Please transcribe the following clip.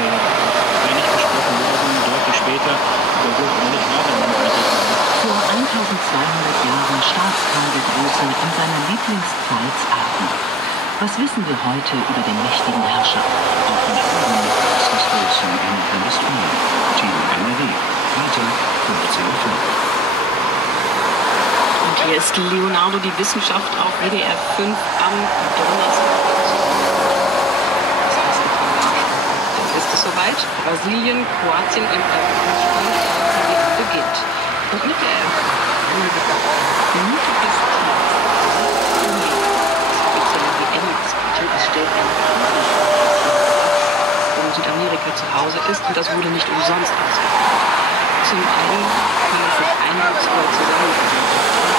wenig besprochen worden, deutlich später überholt Ulrich Rademann eigentlich. Vor 1200 Jahren starb Karl der Große in seiner Lieblingszeit Aachen. Was wissen wir heute über den mächtigen Herrscher? Auch nicht verwundert, dass das Wilson in Nordrhein-Westfalen, Team NRW, Freitag 15:05 Uhr. Und hier ist Leonardo, die Wissenschaft auf WDR 5 am Donnerstag. Jetzt ist es soweit. Brasilien, Kroatien im Eröffnungsspiel beginnt. Und Michael, Minute bis das offizielle WM-Spiel, es stellt ein in Südamerika zu Hause ist, und das wurde nicht umsonst ausgeführt. Zum einen kann es sich eindrucksvoll zusammenfassen.